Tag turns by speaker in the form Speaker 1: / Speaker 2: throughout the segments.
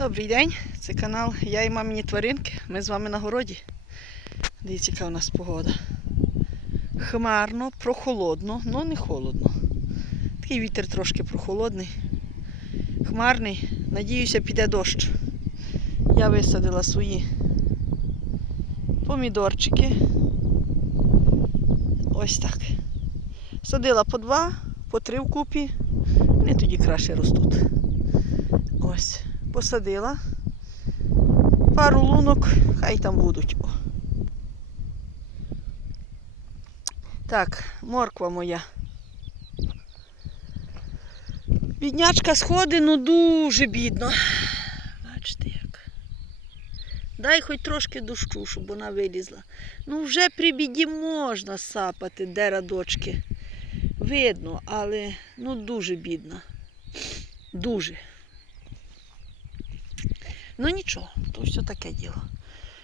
Speaker 1: Добрий день, це канал Я і мамині тваринки. Ми з вами на городі. Дивіться, яка у нас погода. Хмарно, прохолодно, але не холодно. Такий вітер трошки прохолодний. Хмарний. Надіюся, піде дощ. Я висадила свої помідорчики. Ось так. Садила по два, по три вкупі. Вони тоді краще ростуть. Ось посадила. Пару лунок, хай там будуть. Так, морква моя. Біднячка сходить, ну дуже бідно. Бачите як. Дай хоч трошки дощу, щоб вона вилізла. Ну вже при біді можна сапати, де радочки. Видно, але ну дуже бідна. Дуже. Ну нічого, то все таке діло.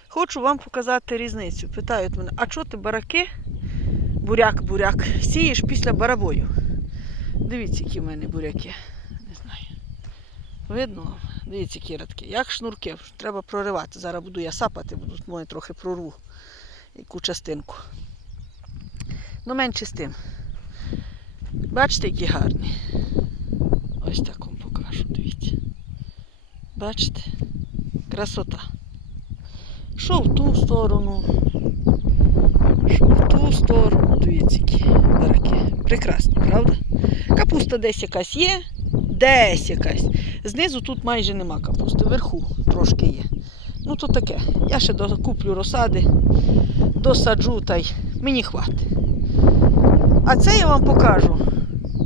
Speaker 1: Хочу вам показати різницю. Питають мене, а чого ти бараки, буряк, буряк, сієш після барабою? Дивіться, які в мене буряки. Не знаю. Видно? Дивіться, які радки. Як шнурки, треба проривати. Зараз буду я сапати, буду моє трохи прорву яку частинку. Ну, менше з тим. Бачите, які гарні. Ось так вам покажу, дивіться. Бачите? Красота. Що в ту сторону, що в ту сторону, дивіться, які бараки. Прекрасні, правда? Капуста десь якась є, десь якась. Знизу тут майже нема капусти, вверху трошки є. Ну то таке. Я ще докуплю розсади, досаджу та й мені хватить. А це я вам покажу.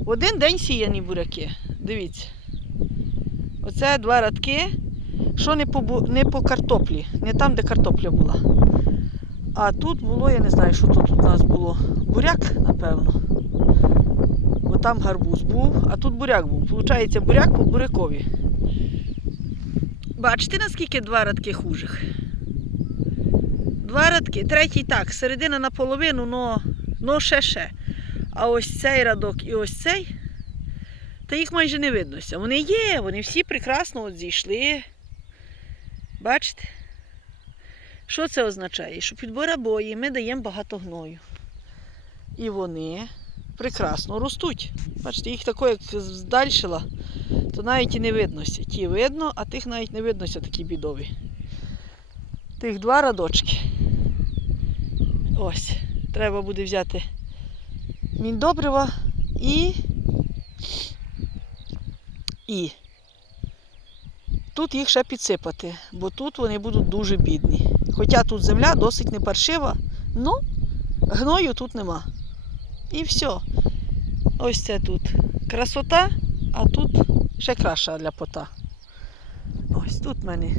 Speaker 1: Один день сіяні буряки. Дивіться. Оце два радки, що не по, не по картоплі, не там, де картопля була. А тут було, я не знаю, що тут у нас було. Буряк, напевно. Бо там гарбуз був, а тут буряк був. Получається, буряк по бурякові. Бачите, наскільки два радки хужих? Два радки, третій так, середина наполовину, но, но ще ще. А ось цей радок і ось цей та їх майже не виднося. Вони є, вони всі прекрасно от зійшли. Бачите? Що це означає? Що під барабої ми даємо багато гною. І вони прекрасно ростуть. Бачите, їх тако, як здальшила, то навіть і не виднося. Ті видно, а тих навіть не виднося такі бідові. Тих два радочки. Ось. Треба буде взяти міндобрива і і тут їх ще підсипати, бо тут вони будуть дуже бідні. Хоча тут земля досить не паршива, ну гною тут нема. І все. Ось це тут красота, а тут ще краща ляпота. Ось тут в мене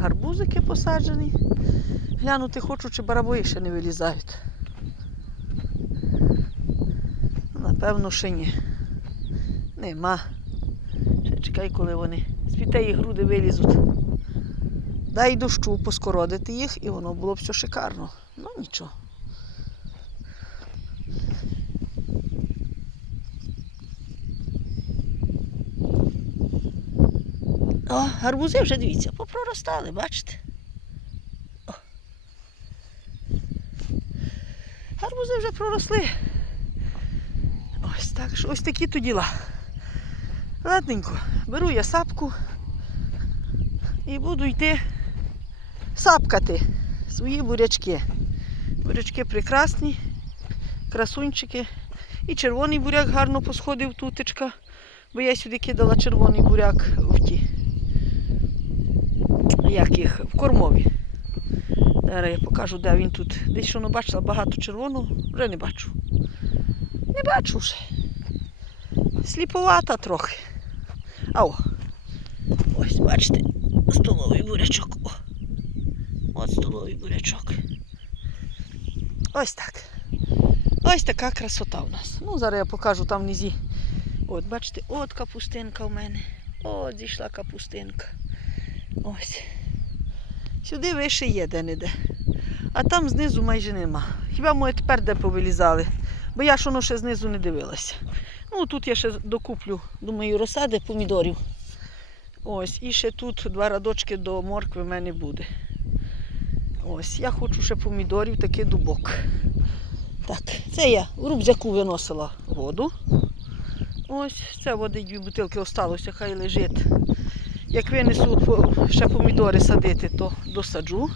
Speaker 1: гарбузики посаджені. Глянути хочу, чи барабої ще не вилізають. Напевно, ще ні. Нема. Ще чекай, коли вони з пітеї груди вилізуть. Дай дощу поскородити їх, і воно було б все шикарно. Ну нічого. О, гарбузи вже дивіться, попроростали, бачите? О. Гарбузи вже проросли. Ось так, що ось такі то діла. Ладненько, беру я сапку і буду йти сапкати свої бурячки. Бурячки прекрасні, красунчики. І червоний буряк гарно посходив тутечка, бо я сюди кидала червоний буряк в ті. Як їх, в кормові. Зараз я покажу, де він тут. Десь що не бачила багато червоного, вже не бачу. Не бачу вже. Сліповата трохи. А о. Ось, бачите, столовий бурячок. О. От столовий бурячок. Ось так. Ось така красота у нас. Ну, зараз я покажу там внизі. От, бачите, от капустинка в мене. От зійшла капустинка. Ось. Сюди вище є де-не-де. А там знизу майже нема. Хіба ми тепер де повилізали? Бо я ж воно ще знизу не дивилася. Ну, тут я ще докуплю, думаю, розсади помідорів. Ось, і ще тут два радочки до моркви в мене буде. Ось, я хочу ще помідорів, такий дубок. Так, це я в рюкзаку виносила воду. Ось, це води дві бутилки осталося, хай лежить. Як винесу ще помідори садити, то досаджу.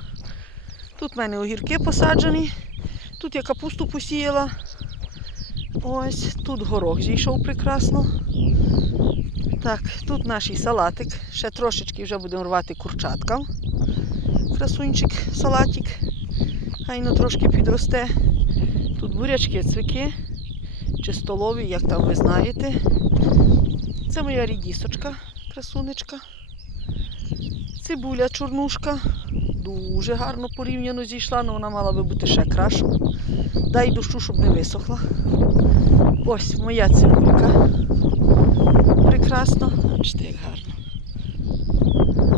Speaker 1: Тут в мене огірки посаджені, тут я капусту посіяла. Ось, тут горох зійшов прекрасно. Так, тут наш салатик. Ще трошечки вже будемо рвати курчаткам. Красунчик, салатик. Хай ну трошки підросте. Тут бурячки, цвики, чи столові, як там ви знаєте. Це моя рідісочка, красунечка. Цибуля чорнушка. Дуже гарно порівняно зійшла, але вона мала би бути ще краще. Дай дощу, щоб не висохла. Ось моя цибулька. Прекрасно. Бачите, як гарно.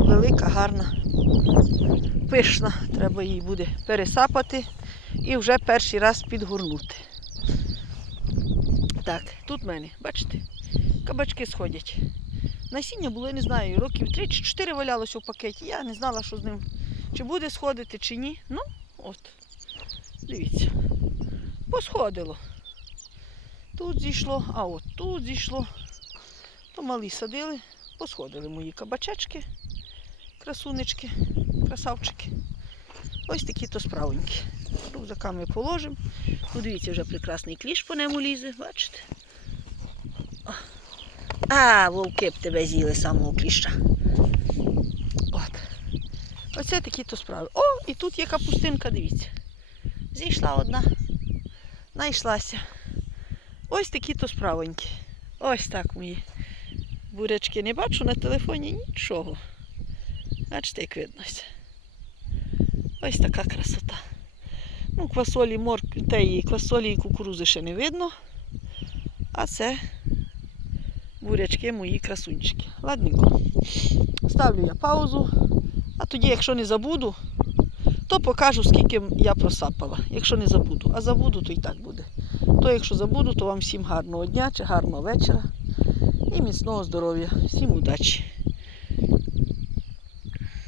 Speaker 1: Велика, гарна, пишна. Треба її буде пересапати і вже перший раз підгорнути. Так, тут в мене, бачите, кабачки сходять. Насіння було, я не знаю, років 3 чи 4 валялося в пакеті. Я не знала, що з ним, чи буде сходити, чи ні. Ну, от, дивіться, посходило. Тут зійшло, а от тут зійшло. То малі садили, посходили мої кабачечки, красунечки, красавчики. Ось такі то справоньки. Рюкзаками положимо. Подивіться, вже прекрасний кліш по ньому лізе, бачите? А, вовки б тебе з'їли самого кліща. От. Оце такі то справи. О, і тут є капустинка, дивіться. Зійшла одна, знайшлася. Ось такі то справоньки. Ось так мої бурячки. Не бачу на телефоні нічого. Бачите, як виднося. Ось така красота. Ну, квасолі, морк, та і квасолі і кукурузи ще не видно. А це бурячки мої красунчики. Ладненько. Ставлю я паузу. А тоді, якщо не забуду, то покажу, скільки я просапала. Якщо не забуду. А забуду, то і так буде. То якщо забуду, то вам всім гарного дня чи гарного вечора і міцного здоров'я. Всім удачі!